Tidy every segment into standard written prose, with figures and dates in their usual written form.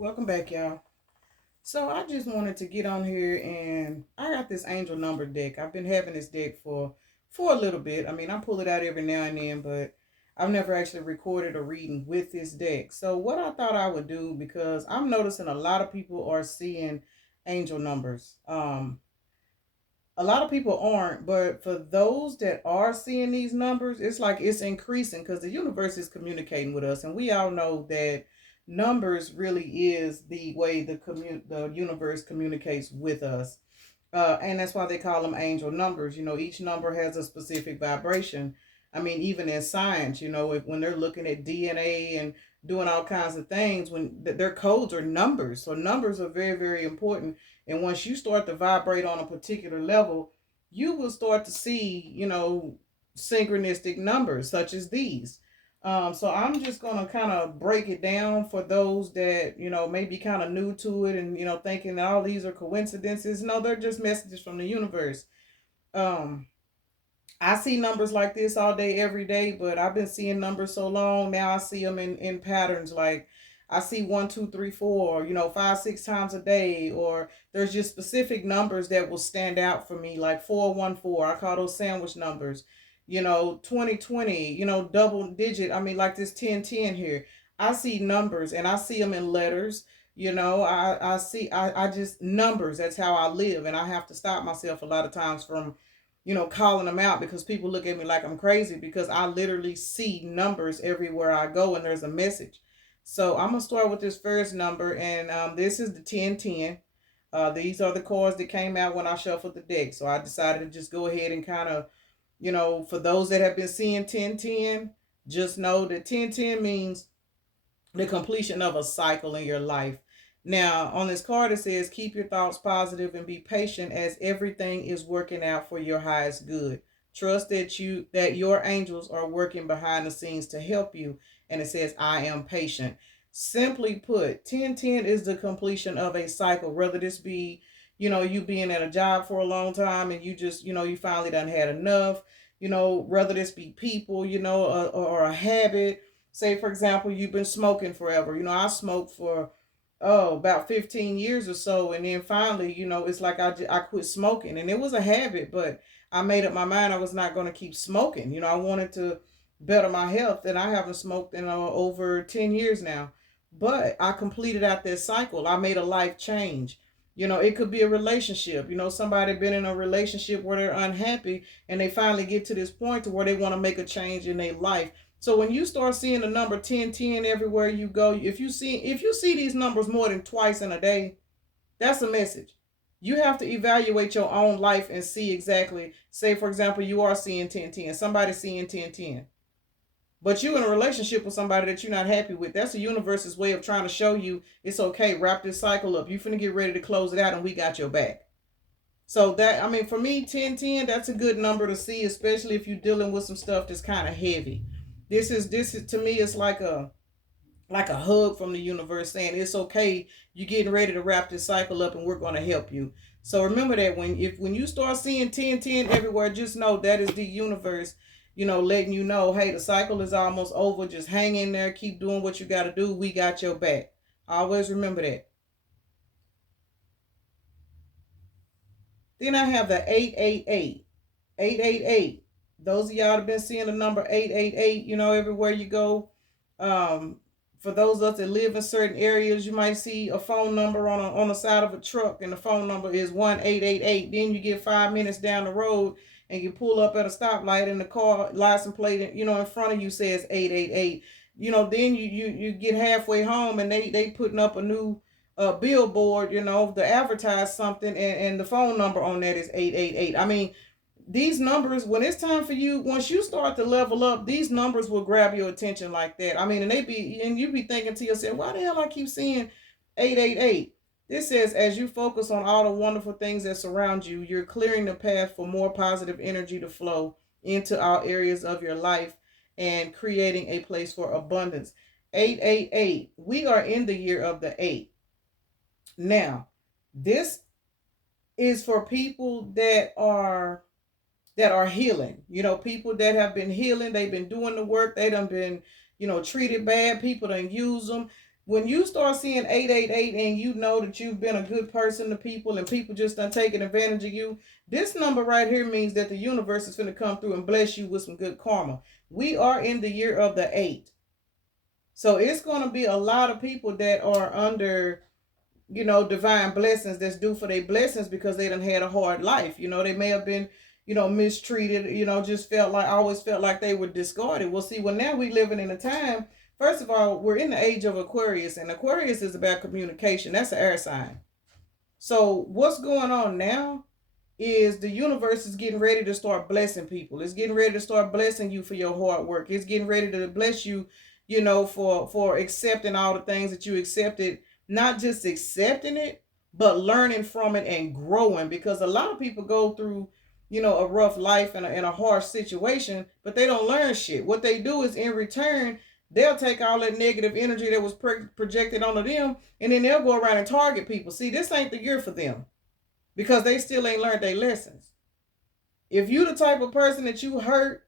Welcome back, y'all. So I just wanted to get on here, and I got this angel number deck. I've been having this deck for a little bit. I mean, I pull it out every now and then, but I've never actually recorded a reading with this deck. So what I thought I would do, because I'm noticing a lot of people are seeing angel numbers. A lot of people aren't, but for those that are seeing these numbers, it's like it's increasing because the universe is communicating with us, and we all know that numbers really is the way the universe communicates with us. And that's why they call them angel numbers. Each number has a specific vibration. I mean, even in science, when they're looking at DNA and doing all kinds of things, when their codes are numbers. So numbers are very, very important. And once you start to vibrate on a particular level, you will start to see, synchronistic numbers such as these. So I'm just gonna kind of break it down for those that may be kind of new to it and thinking that all these are coincidences. No, they're just messages from the universe. Um, I see numbers like this all day, every day, but I've been seeing numbers so long now. I see them in patterns. Like I see 1, 2, 3, 4, 5, 6 times a day, or there's just specific numbers that will stand out for me, like 414. I call those sandwich numbers. 2020. Double digit. I mean, like this 1010 here. I see numbers and I see them in letters. I just numbers. That's how I live, and I have to stop myself a lot of times from calling them out because people look at me like I'm crazy because I literally see numbers everywhere I go and there's a message. So I'm gonna start with this first number, and this is the 1010. These are the cards that came out when I shuffled the deck. So I decided to just go ahead and kind of, for those that have been seeing 1010, just know that 1010 means the completion of a cycle in your life. Now, on this card, it says, keep your thoughts positive and be patient as everything is working out for your highest good. Trust that your angels are working behind the scenes to help you. And it says, I am patient. Simply put, 1010 is the completion of a cycle, whether this be, you being at a job for a long time and you just, you finally done had enough, whether this be people, or a habit. Say, for example, you've been smoking forever. I smoked for about 15 years or so, and then finally, it's like I quit smoking, and it was a habit, but I made up my mind I was not going to keep smoking. I wanted to better my health, and I haven't smoked in over 10 years now. But I completed out that cycle. I made a life change. It could be a relationship. Somebody been in a relationship where they're unhappy, and they finally get to this point to where they want to make a change in their life. So when you start seeing the number 1010 everywhere you go, if you see these numbers more than twice in a day, that's a message. You have to evaluate your own life and see exactly. Say, for example, you are seeing 1010, somebody's seeing 1010, but you in a relationship with somebody that you're not happy with. That's the universe's way of trying to show you it's okay. Wrap this cycle up. You finna get ready to close it out, and we got your back. So that, I mean, for me, 1010, that's a good number to see, especially if you're dealing with some stuff that's kind of heavy. This is to me, it's like a hug from the universe saying it's okay. You're getting ready to wrap this cycle up, and we're going to help you. So remember that when you start seeing 1010 everywhere, just know that is the universe, letting you know, hey, the cycle is almost over. Just hang in there, keep doing what you got to do. We got your back. Always remember that. Then I have the 888. 888. Those of y'all that have been seeing the number 888, everywhere you go. Um, for those of us that live in certain areas, you might see a phone number on the side of a truck, and the phone number is 1888. Then you get 5 minutes down the road, and you pull up at a stoplight, and the car license plate, in front of you says 888. Then you get halfway home, and they putting up a new billboard, to advertise something, and the phone number on that is 888. I mean, these numbers, when it's time for you, once you start to level up, these numbers will grab your attention like that. I mean, and you be thinking to yourself, why the hell I keep seeing 888? This says, as you focus on all the wonderful things that surround you, you're clearing the path for more positive energy to flow into all areas of your life and creating a place for abundance. 888. We are in the year of the 8. Now, this is for people that are healing. People that have been healing, they've been doing the work, they done been, treated bad, people done use them. When you start seeing 888 and you know that you've been a good person to people and people just done taking advantage of you, this number right here means that the universe is going to come through and bless you with some good karma. We are in the year of the 8. So it's going to be a lot of people that are under, divine blessings that's due for their blessings because they done had a hard life. They may have been, mistreated, just always felt like they were discarded. Well, see, now we living in a time, first of all, we're in the age of Aquarius, and Aquarius is about communication. That's an air sign. So what's going on now is the universe is getting ready to start blessing people. It's getting ready to start blessing you for your hard work. It's getting ready to bless you, for accepting all the things that you accepted, not just accepting it, but learning from it and growing. Because a lot of people go through, a rough life and a harsh situation, but they don't learn shit. What they do is in return, they'll take all that negative energy that was projected onto them, and then they'll go around and target people. See, this ain't the year for them because they still ain't learned their lessons. If you the type of person that you hurt,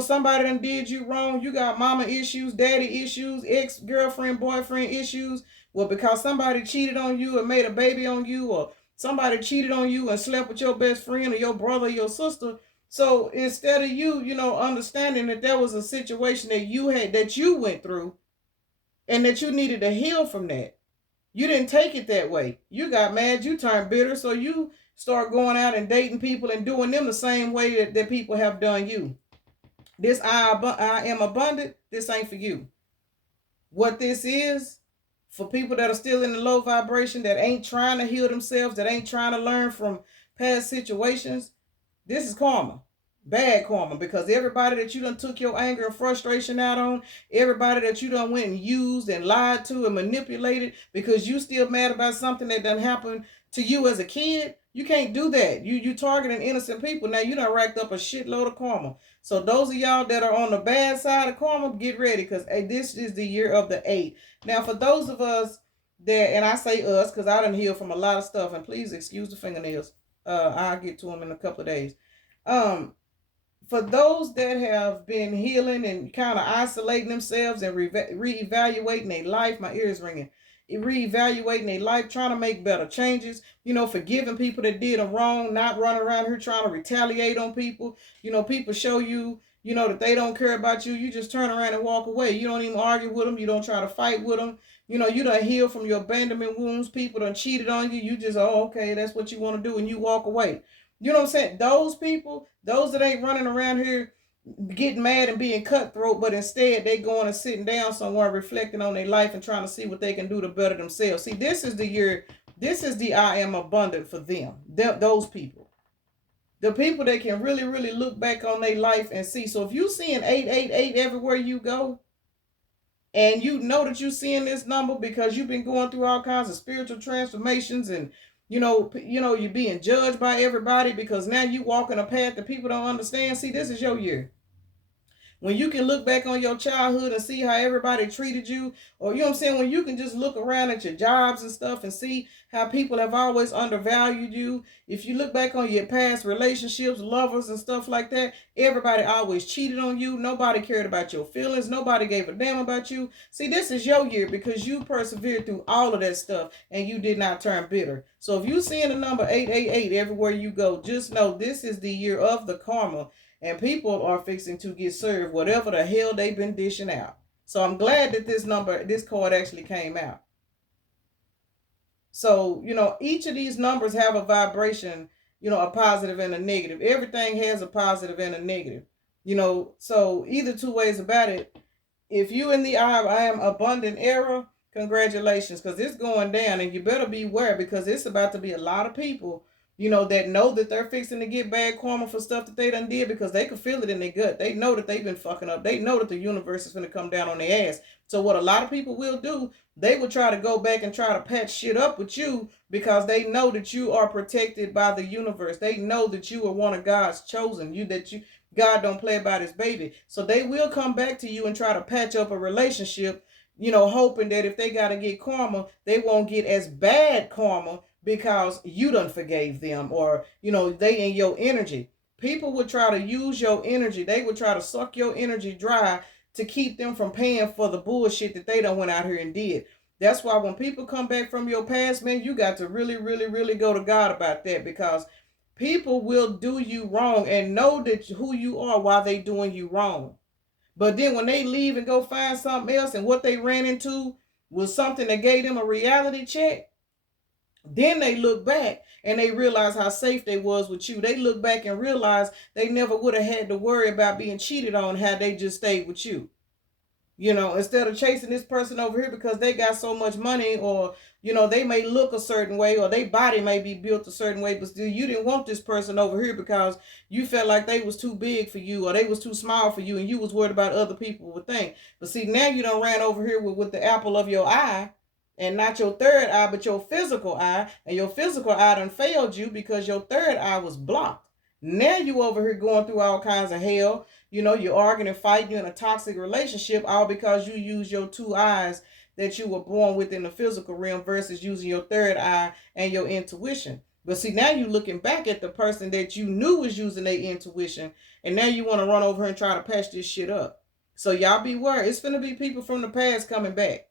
somebody done did you wrong, you got mama issues, daddy issues, ex-girlfriend, boyfriend issues, well, because somebody cheated on you and made a baby on you, or somebody cheated on you and slept with your best friend or your brother or your sister. So instead of you, understanding that there was a situation that you went through and that you needed to heal from that, you didn't take it that way. You got mad, you turned bitter, so you start going out and dating people and doing them the same way that people have done you. This I am abundant, this ain't for you. What this is, for people that are still in the low vibration, that ain't trying to heal themselves, that ain't trying to learn from past situations, this is karma. Bad karma, because everybody that you done took your anger and frustration out on, everybody that you done went and used and lied to and manipulated because you still mad about something that done happened to you as a kid, you can't do that. You targeting innocent people. Now you done racked up a shitload of karma. So those of y'all that are on the bad side of karma, get ready, because this is the year of the 8. Now for those of us that, and I say us because I done healed from a lot of stuff, and please excuse the fingernails. I'll get to them in a couple of days. For those that have been healing and kind of isolating themselves and reevaluating their life, my ear is ringing, reevaluating their life, trying to make better changes, forgiving people that did them wrong, not running around here trying to retaliate on people. People show you, that they don't care about you. You just turn around and walk away. You don't even argue with them. You don't try to fight with them. You done healed from your abandonment wounds. People done cheated on you. You just, oh, okay, that's what you want to do, and you walk away. You know what I'm saying? Those people, those that ain't running around here getting mad and being cutthroat, but instead they going and sitting down somewhere, reflecting on their life and trying to see what they can do to better themselves. See, this is the year, this is the I am abundant for them. Those people. The people that can really, really look back on their life and see. So if you seeing 888 everywhere you go, and you know that you're seeing this number because you've been going through all kinds of spiritual transformations, and you're being judged by everybody because now you walking a path that people don't understand. See, this is your year. When you can look back on your childhood and see how everybody treated you, or when you can just look around at your jobs and stuff and see how people have always undervalued you. If you look back on your past relationships, lovers and stuff like that, everybody always cheated on you. Nobody cared about your feelings. Nobody gave a damn about you. See, this is your year because you persevered through all of that stuff and you did not turn bitter. So if you're seeing the number 888 everywhere you go, just know this is the year of the karma. And people are fixing to get served whatever the hell they've been dishing out. So I'm glad that this card actually came out. So, each of these numbers have a vibration, a positive and a negative. Everything has a positive and a negative. So either two ways about it. If you in the I am abundant era, congratulations, because it's going down, and you better beware because it's about to be a lot of people that know that they're fixing to get bad karma for stuff that they done did because they can feel it in their gut. They know that they've been fucking up. They know that the universe is going to come down on their ass. So what a lot of people will do, they will try to go back and try to patch shit up with you because they know that you are protected by the universe. They know that you are one of God's chosen. God don't play about his baby. So they will come back to you and try to patch up a relationship, hoping that if they got to get karma, they won't get as bad karma because you done forgave them, or they in your energy. People would try to use your energy. They would try to suck your energy dry to keep them from paying for the bullshit that they done went out here and did. That's why when people come back from your past, man, you got to really, really, really go to God about that, because people will do you wrong and know that who you are while they doing you wrong. But then when they leave and go find something else, and what they ran into was something that gave them a reality check, then they look back and they realize how safe they was with you. They look back and realize they never would have had to worry about being cheated on had they just stayed with you. You know, instead of chasing this person over here because they got so much money, or, you know, they may look a certain way, or their body may be built a certain way, but still you didn't want this person over here because you felt like they was too big for you, or they was too small for you, and you was worried about other people would think. But see, now you done ran over here with the apple of your eye, and not your third eye, but your physical eye, and your physical eye done failed you because your third eye was blocked. Now you over here going through all kinds of hell. You know, you're arguing and fighting, you're in a toxic relationship, all because you use your two eyes that you were born with in the physical realm versus using your third eye and your intuition. But see, now you're looking back at the person that you knew was using their intuition, and now you want to run over her and try to patch this shit up. So y'all beware. It's going to be people from the past coming back.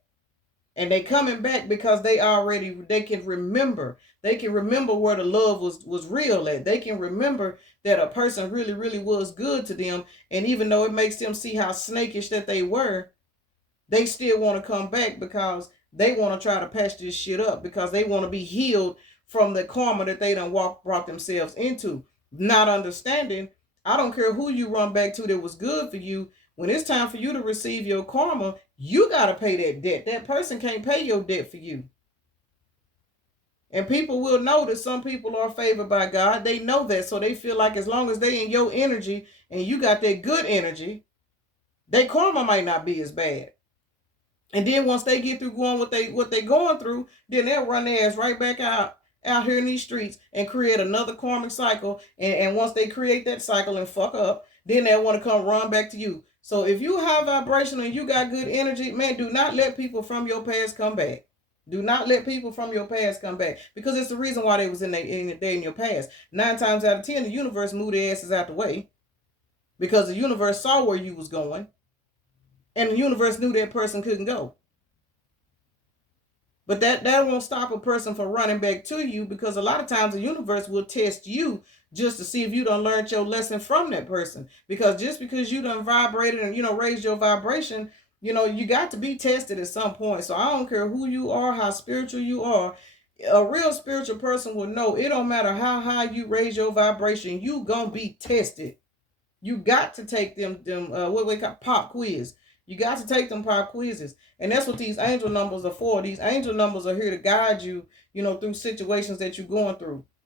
And they coming back because they can remember. They can remember where the love was real at. They can remember that a person really, really was good to them. And even though it makes them see how snakish that they were, they still want to come back because they want to try to patch this shit up, because they want to be healed from the karma that they done brought themselves into. Not understanding, I don't care who you run back to that was good for you. When it's time for you to receive your karma, you got to pay that debt. That person can't pay your debt for you. And people will know that some people are favored by God. They know that. So they feel like as long as they in your energy and you got that good energy, their karma might not be as bad. And then once they get through going what they going through, then they'll run their ass right back out here in these streets and create another karmic cycle. And once they create that cycle and fuck up, then they'll want to come run back to you. So if you high vibrational and you got good energy, man, do not let people from your past come back. Do not let people from your past come back, because it's the reason why they was in your past. 9 times out of 10, the universe moved their asses out the way because the universe saw where you was going, and the universe knew that person couldn't go. But that won't stop a person from running back to you, because a lot of times the universe will test you just to see if you done learned your lesson from that person. Because just because you done vibrated and, you know, raised your vibration, you know, you got to be tested at some point. So I don't care who you are, how spiritual you are. A real spiritual person will know it don't matter how high you raise your vibration, you gonna be tested. You got to take them what we call pop quiz. You got to take them pop quizzes. And that's what these angel numbers are for. These angel numbers are here to guide you, you know, through situations that you're going through.